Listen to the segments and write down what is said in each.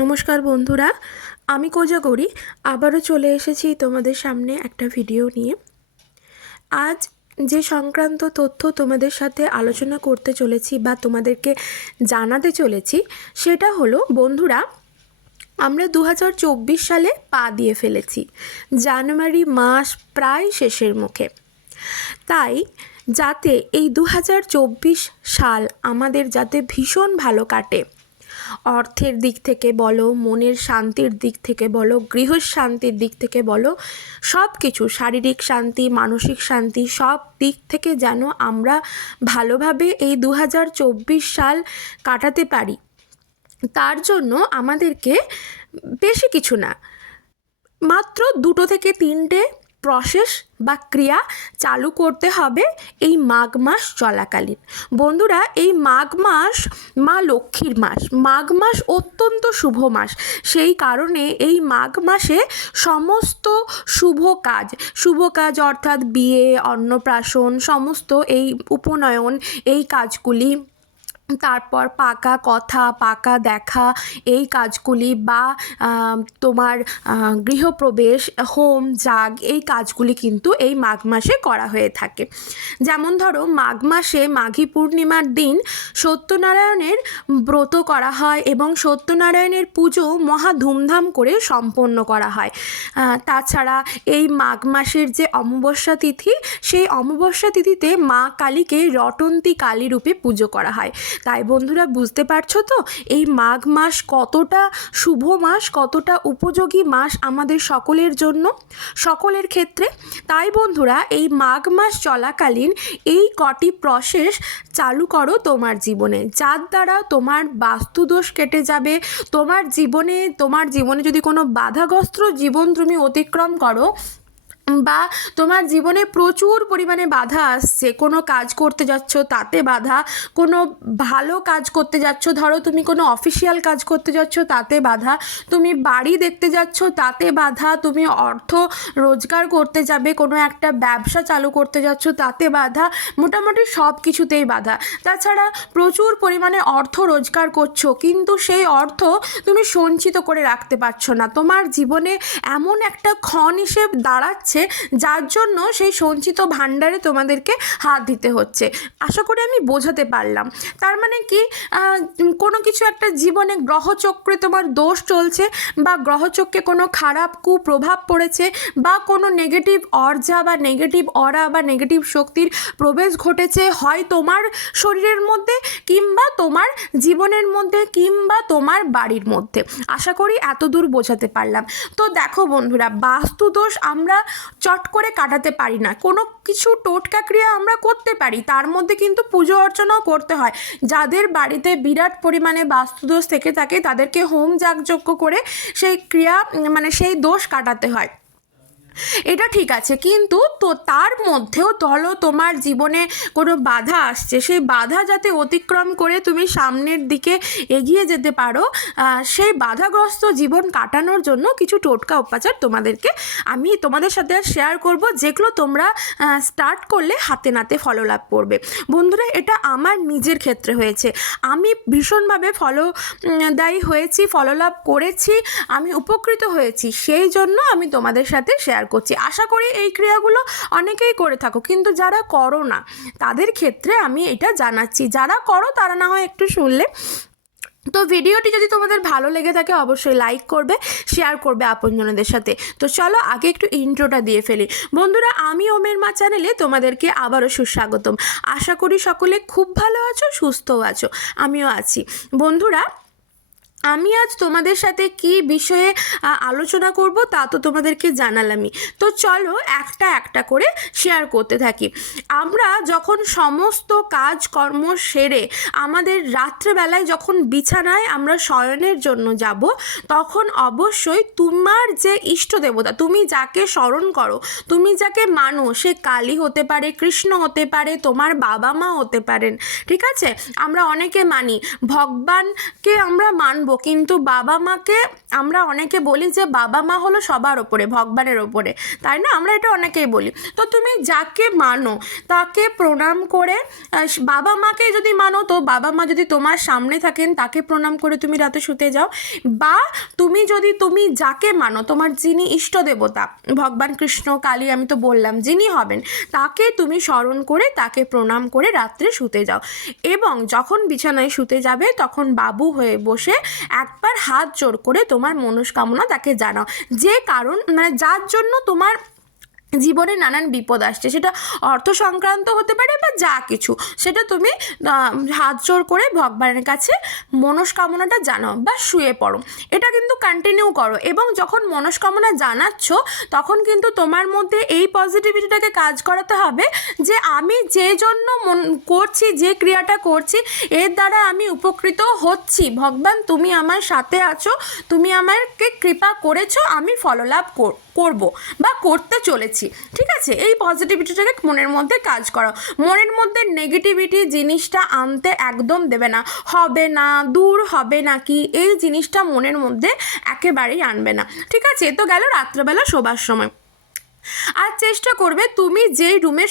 নমস্কার বন্ধুরা, আমি কোজাগরি আবারও চলে এসেছি তোমাদের সামনে একটা ভিডিও নিয়ে। আজ যে সংক্রান্ত তথ্য তোমাদের সাথে আলোচনা করতে চলেছি বা তোমাদেরকে জানাতে চলেছি সেটা হলো, বন্ধুরা, আমরা 2024 সালে পা দিয়ে ফেলেছি। জানুয়ারি মাস প্রায় শেষের মুখে। তাই যাতে এই 2024 সাল আমাদের যাতে ভীষণ ভালো কাটে, অর্থের দিক থেকে বলো, মনের শান্তির দিক থেকে বলো, গৃহশান্তির দিক থেকে বলো, সব কিছু, শারীরিক শান্তি, মানসিক শান্তি, সব দিক থেকে যেন আমরা ভালোভাবে এই 2024 সাল কাটাতে পারি, তার জন্য আমাদেরকে বেশি কিছু না, মাত্র 2 থেকে 3টে প্রসেস বা ক্রিয়া চালু করতে হবে এই মাঘ মাস চলাকালীন। বন্ধুরা, এই মাঘ মাস মা লক্ষ্মীর মাস। মাঘ মাস অত্যন্ত শুভ মাস। সেই কারণে এই মাঘ মাসে সমস্ত শুভ কাজ অর্থাৎ বিয়ে, অন্নপ্রাশন, সমস্ত এই উপনয়ন, এই কাজগুলি, তারপর পাকা কথা, পাকা দেখা, এই কাজগুলি বা তোমার গৃহপ্রবেশ, হোম যাগ, এই কাজগুলি কিন্তু এই মাঘ মাসে করা হয়ে থাকে। যেমন ধরো, মাঘ মাসে মাঘী পূর্ণিমার দিন সত্যনারায়ণের ব্রত করা হয় এবং সত্যনারায়ণের পুজো মহা ধুমধাম করে সম্পন্ন করা হয়। তাছাড়া এই মাঘ মাসের যে অমাবস্যা তিথি, সেই অমাবস্যা তিথিতে মা কালীকে রটন্তী কালী রূপে পুজো করা হয়। তাই বন্ধুরা, বুঝতে পারছো তো এই মাঘ মাস কতটা শুভ মাস, কতটা উপযোগী মাস আমাদের সকলের জন্য, সকলের ক্ষেত্রে। তাই বন্ধুরা, এই মাঘ মাস চলাকালীন এই কটি প্রসেস চালু করো তোমার জীবনে, যার দ্বারা তোমার বাস্তুদোষ কেটে যাবে। তোমার জীবনে যদি কোনো বাধাগ্রস্ত জীবন তুমি অতিক্রম করো বা তোমার জীবনে প্রচুর পরিমাণে বাধা আসছে, কোনো কাজ করতে যাচ্ছ তাতে বাধা, কোনো ভালো কাজ করতে যাচ্ছ, ধরো তুমি কোনো অফিসিয়াল কাজ করতে যাচ্ছ তাতে বাধা, তুমি বাড়ি দেখতে যাচ্ছ তাতে বাধা, তুমি অর্থ রোজগার করতে যাবে, কোনো একটা ব্যবসা চালু করতে যাচ্ছ তাতে বাধা, মোটামুটি সব কিছুতেই বাধা। তাছাড়া প্রচুর পরিমাণে অর্থ রোজগার করছো, কিন্তু সেই অর্থ তুমি সঞ্চিত করে রাখতে পারছো না। তোমার জীবনে এমন একটা ক্ষণ হিসেব দাঁড়াচ্ছে যার জন্য সেই সঞ্চিত ভাণ্ডারে তোমাদেরকে হাত দিতে হচ্ছে। আশা করি আমি বোঝাতে পারলাম। তার মানে কি, কোনো কিছু একটা জীবনে গ্রহচক্রে তোমার দোষ চলছে বা গ্রহচক্রে কোনো খারাপ কুপ্রভাব পড়েছে বা কোনো নেগেটিভ অর্জা বা নেগেটিভ অরা বা নেগেটিভ শক্তির প্রবেশ ঘটেছে, হয় তোমার শরীরের মধ্যে কিংবা তোমার জীবনের মধ্যে কিংবা তোমার বাড়ির মধ্যে। আশা করি এতদূর বোঝাতে পারলাম। তো দেখো বন্ধুরা, বাস্তুদোষ আমরা চট করে কাটাতে পারি না, কোনো কিছু টোটকা ক্রিয়া আমরা করতে পারি, তার মধ্যে কিন্তু পুজো অর্চনাও করতে হয়। যাদের বাড়িতে বিরাট পরিমাণে বাস্তুদোষ থেকে থাকে তাদেরকে হোম যাগযজ্ঞ করে সেই ক্রিয়া সেই দোষ কাটাতে হয়, এটা ঠিক আছে। কিন্তু তো তার মধ্যেও ধরো তোমার জীবনে কোনো বাধা আসছে, সেই বাধা যাতে অতিক্রম করে তুমি সামনের দিকে এগিয়ে যেতে পারো, সেই বাধাগ্রস্ত জীবন কাটানোর জন্য কিছু টোটকা উপাচার আমি তোমাদের সাথে শেয়ার করব, যেগুলো তোমরা স্টার্ট করলে হাতে নাতে ফললাভ করবে। বন্ধুরা, এটা আমার নিজের ক্ষেত্রে হয়েছে, আমি ভীষণভাবে ফলদায়ী হয়েছি, ফললাভ করেছি, আমি উপকৃত হয়েছি, সেই জন্য আমি তোমাদের সাথে শেয়ার করছি। আশা করি এই ক্রিয়াগুলো অনেকেই করে থাকো, কিন্তু যারা করো না তাদের ক্ষেত্রে আমি এটা জানাচ্ছি। যারা করো তারা না হয় একটু শুনলে। তো ভিডিওটি যদি তোমাদের ভালো লেগে থাকে অবশ্যই লাইক করবে, শেয়ার করবে আপনজনদের সাথে। তো চলো আগে একটু ইন্ট্রোটা দিয়ে ফেলি। বন্ধুরা, আমি ওমের মা চ্যানেলে তোমাদেরকে আবারও সুস্বাগতম। আশা করি সকলে খুব ভালো আছো, সুস্থও আছো, আমিও আছি। বন্ধুরা, আমি আজ তোমাদের সাথে কি বিষয়ে আলোচনা করব তা তো তোমাদেরকে জানালামই। তো চলো একটা একটা করে শেয়ার করতে থাকি। আমরা যখন সমস্ত কাজকর্ম সেরে আমাদের রাত্রেবেলায় যখন বিছানায় আমরা শয়নের জন্য যাব, তখন অবশ্যই তোমার যে ইষ্ট দেবতা, তুমি যাকে স্মরণ করো, তুমি যাকে মানো, সে কালী হতে পারে, কৃষ্ণ হতে পারে, তোমার বাবা মা হতে পারেন, ঠিক আছে? আমরা অনেকে মানি ভগবানকে, আমরা মানবো, কিন্তু বাবা মাকে আমরা অনেকে বলি যে বাবা মা হলো সবার ওপরে, ভগবানের ওপরে, তাই না? আমরা এটা অনেকেই বলি। তো তুমি যাকে মানো তাকে প্রণাম করে, বাবা মাকে যদি মানো তো বাবা মা যদি তোমার সামনে থাকেন তাকে প্রণাম করে তুমি রাতে শুতে যাও, বা তুমি যাকে মানো, তোমার যিনি ইষ্ট দেবতা, ভগবান কৃষ্ণ কালী আমি তো বললাম যিনি হবেন, তাকে তুমি স্মরণ করে তাকে প্রণাম করে রাত্রে শুতে যাও। এবং যখন বিছানায় শুতে যাবে তখন বাবু হয়ে বসে একবার হাত জোর করে তোমার মনস্কামনা তাকে জানাও, যে কারণ মানে যার জন্য তোমার জীবনে নানান বিপদ আসছে, সেটা অর্থ সংক্রান্ত হতে পারে বা যা কিছু, সেটা তুমি হাত জোর করে ভগবানের কাছে মনস্কামনাটা জানাও বা শুয়ে পড়ো। এটা কিন্তু কন্টিনিউ করো, এবং যখন মনস্কামনা জানাচ্ছ তখন কিন্তু তোমার মধ্যে এই পজিটিভিটিটাকে কাজ করাতে হবে যে আমি যে জন্য করছি, যে ক্রিয়াটা করছি এর দ্বারা আমি উপকৃত হচ্ছি, ভগবান তুমি আমার সাথে আছো, তুমি আমাকে কৃপা করেছো, আমি ফললাভ করব বা করতে চলেছি। ঠিক আছে, এই পজিটিভিটিটাকে মনের মধ্যে কাজ করো। মনের মধ্যে নেগেটিভিটি জিনিসটা আনতে একদম দেবে না, হবে না, দূর হবে নাকি, এই জিনিসটা মনের মধ্যে একেবারেই আনবে না। ঠিক আছে, তো গেল রাত্রেবেলা শোবার সময়। আর চেষ্টা করবে তুমি যেই রুমে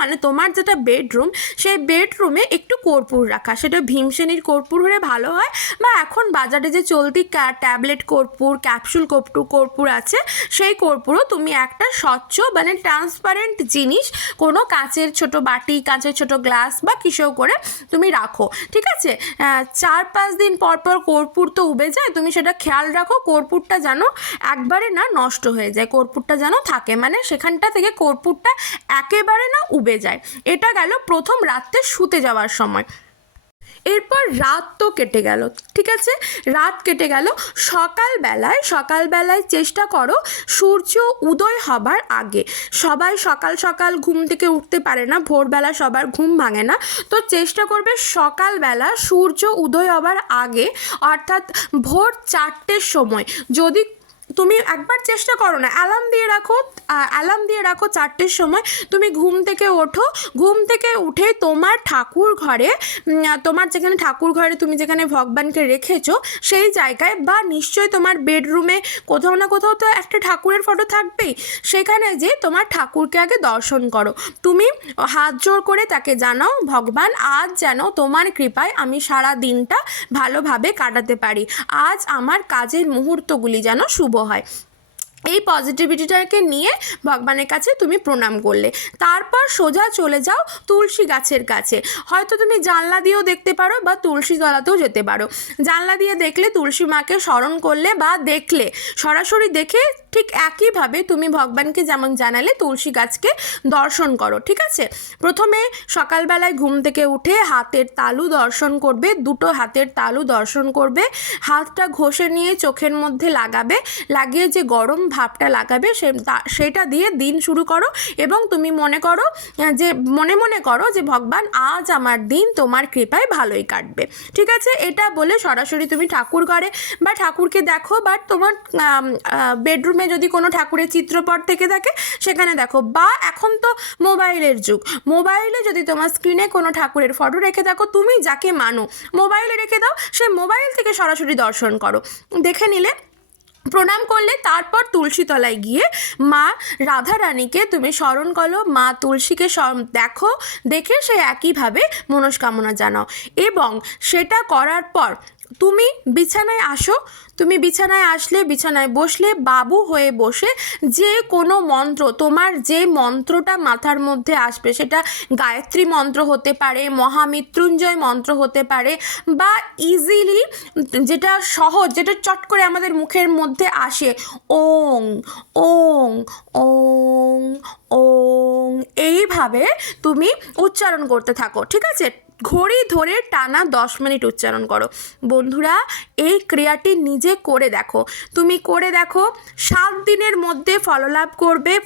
মানে তোমার যেটা বেডরুম, সেই বেডরুমে একটু কর্পূর রাখা, সেটা ভীমসেনির কর্পূর হলে ভালো হয়, বা এখন বাজারে যে চলতি ট্যাবলেট কর্পূর, ক্যাপসুল কর্পূর আছে, সেই কর্পূরও তুমি একটা স্বচ্ছ মানে ট্রান্সপারেন্ট জিনিস, কোনো কাঁচের ছোট বাটি, কাঁচের ছোট গ্লাস বা কিসেও করে তুমি রাখো। ঠিক আছে, 4-5 দিন পর পর কর্পূর তো উবে যায়, তুমি সেটা খেয়াল রাখো কর্পূরটা যেন একবারে না নষ্ট হয়ে যায়, কর্পূরটা যেন থাকে, মানে সেখানটা থেকে কর্পূরটা একেবারে না উবে যায়। এটা গেল প্রথম রাত্রে শুতে যাওয়ার সময়। এরপর রাত তো কেটে গেল, ঠিক আছে, রাত কেটে গেল। সকালবেলায় চেষ্টা করো সূর্য উদয় হবার আগে, সবাই সকাল সকাল ঘুম থেকে উঠতে পারে না, ভোরবেলা সবার ঘুম ভাঙে না, তো চেষ্টা করবে সকালবেলা সূর্য উদয় হবার আগে, অর্থাৎ ভোর 4টের সময়, যদি তুমি একবার চেষ্টা করো না, অ্যালার্ম দিয়ে রাখো 4টের সময় তুমি ঘুম থেকে ওঠো, ঘুম থেকে উঠে তোমার ঠাকুর ঘরে তুমি যেখানে ভগবানকে রেখেছো সেই জায়গায়, বা নিশ্চয়ই তোমার বেডরুমে কোথাও না কোথাও তো একটা ঠাকুরের ফটো থাকবেই, সেখানে যে তোমার ঠাকুরকে আগে দর্শন করো, তুমি হাত জোর করে তাকে জানাও, ভগবান আজ যেন তোমার কৃপায় আমি সারা দিনটা ভালোভাবে কাটাতে পারি, আজ আমার কাজের মুহূর্তগুলি যেন শুভ হয়। এই পজিটিভিটিটাকে নিয়ে ভগবানের কাছে তুমি প্রণাম করলে, তারপর সোজা চলে যাও তুলসী গাছের কাছে। হয়তো তুমি জানলা দিয়েও দেখতে পারো বা তুলসী তলাতেও যেতে পারো। জানলা দিয়ে দেখলে তুলসী মাকে স্মরণ করলে বা দেখলে, সরাসরি দেখে ঠিক একইভাবে তুমি ভগবানকে যেমন জানালে তুলসী গাছকে দর্শন করো। ঠিক আছে, প্রথমে সকালবেলায় ঘুম থেকে উঠে হাতের তালু দর্শন করবে, দুটো হাতের তালু দর্শন করবে, হাতটা ঘষে নিয়ে চোখের মধ্যে লাগিয়ে যে গরম ভাবটা লাগাবে সেটা দিয়ে দিন শুরু করো, এবং তুমি মনে করো যে ভগবান আজ আমার দিন তোমার কৃপায় ভালোই কাটবে। ঠিক আছে, এটা বলে সরাসরি তুমি ঠাকুর ঘরে বা ঠাকুরকে দেখো, বা তোমার বেডরুমে যদি কোনো ঠাকুরের চিত্রপট থেকে থাকে সেখানে দেখো, বা এখন তো মোবাইলের যুগ, মোবাইলে যদি তোমার স্ক্রিনে কোনো ঠাকুরের ফটো রেখে দেখো, তুমি যাকে মানো মোবাইলে রেখে দাও, সে মোবাইল থেকে সরাসরি দর্শন করো, দেখে নিলে, প্রণাম করলে, তারপর তুলসী তলায় গিয়ে মা রাধারানীকে তুমি স্মরণ করো, মা তুলসীকে দেখে সে একইভাবে মনস্কামনা জানাও, এবং সেটা করার পর তুমি বিছানায় আসো। তুমি বিছানায় আসলে, বিছানায় বসলে, বাবু হয়ে বসে যে কোনো মন্ত্র, তোমার যে মন্ত্রটা মাথার মধ্যে আসবে, সেটা গায়ত্রী মন্ত্র হতে পারে, মহামৃত্যুঞ্জয় মন্ত্র হতে পারে, বা ইজিলি যেটা সহজ, যেটা চট করে আমাদের মুখের মধ্যে আসে, ওং ওং ওং ওং, এইভাবে তুমি উচ্চারণ করতে থাকো। ঠিক আছে, ঘড়ি ধরে টানা 10 মিনিট উচ্চারণ করো। বন্ধুরা, এই ক্রিয়াটি নিজে করে দেখো, তুমি করে দেখো, 7 দিনের মধ্যে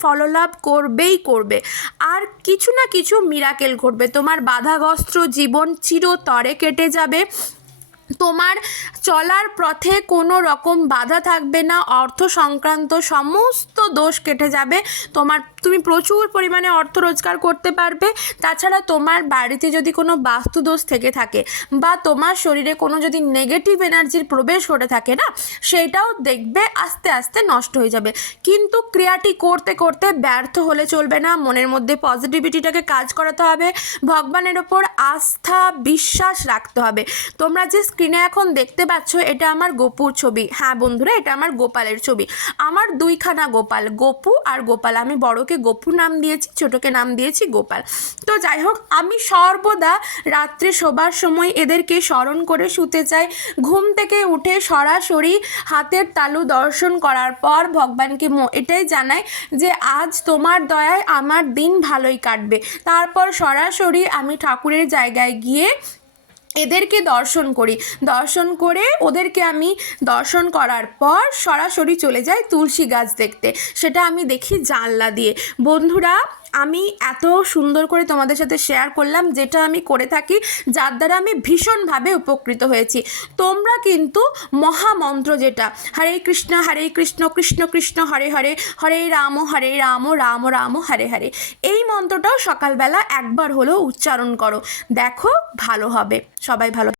ফললাভ করবেই করবে, আর কিছু না কিছু মিরাকেল ঘটবে, তোমার বাধাগ্রস্ত জীবন চিরতরে কেটে যাবে, তোমার চলার পথে কোনো রকম বাধা থাকবে না, অর্থ সংক্রান্ত সমস্ত দোষ কেটে যাবে, তুমি প্রচুর পরিমাণে অর্থ রোজগার করতে পারবে। তাছাড়া তোমার বাড়িতে যদি কোনো বাস্তু দোষ থেকে থাকে বা তোমার শরীরে কোনো যদি নেগেটিভ এনার্জির প্রবেশ ঘটে থাকে না, সেটাও দেখবে আস্তে আস্তে নষ্ট হয়ে যাবে। কিন্তু ক্রিয়াটি করতে করতে ব্যর্থ হলে চলবে না, মনের মধ্যে পজিটিভিটিটাকে কাজ করাতে হবে, ভগবানের ওপর আস্থা বিশ্বাস রাখতে হবে। তোমরা যে স্ক্রিনে এখন দেখতে পাচ্ছ এটা আমার গোপুর ছবি। হ্যাঁ বন্ধুরা, এটা আমার গোপালের ছবি। আমার দুইখানা গোপাল, গোপু আর গোপাল। আমি বড়কে গোপু নাম দিয়েছি, ছোটকে নাম দিয়েছি গোপাল। তো যাই হোক, আমি সর্বদা রাত্রে শোবার সময় এদেরকে স্মরণ করে শুতে চাই। ঘুম থেকে উঠে সরাসরি হাতের তালু দর্শন করার পর ভগবানকে এটাই জানাই যে আজ তোমার দয়ায় আমার দিন ভালোই কাটবে। তারপর সরাসরি আমি ঠাকুরের জায়গায় গিয়ে এদেরকে দর্শন করি। দর্শন করে ওদেরকে আমি দর্শন করার পর সরাসরি চলে যাই তুলসী গাছ দেখতে। সেটা আমি দেখি জানলা দিয়ে। বন্ধুরা, আমি এত সুন্দর করে তোমাদের সাথে শেয়ার করলাম যেটা আমি করে থাকি, যার দ্বারা আমি ভীষণভাবে উপকৃত হয়েছি। তোমরা কিন্তু মহামন্ত্র যেটা হরে কৃষ্ণ কৃষ্ণ কৃষ্ণ হরে হরে, হরে রাম রাম রাম হরে হরে, এই মন্ত্রটাও সকালবেলা একবার হলেও উচ্চারণ করো, দেখো ভালো হবে। সবাই ভালো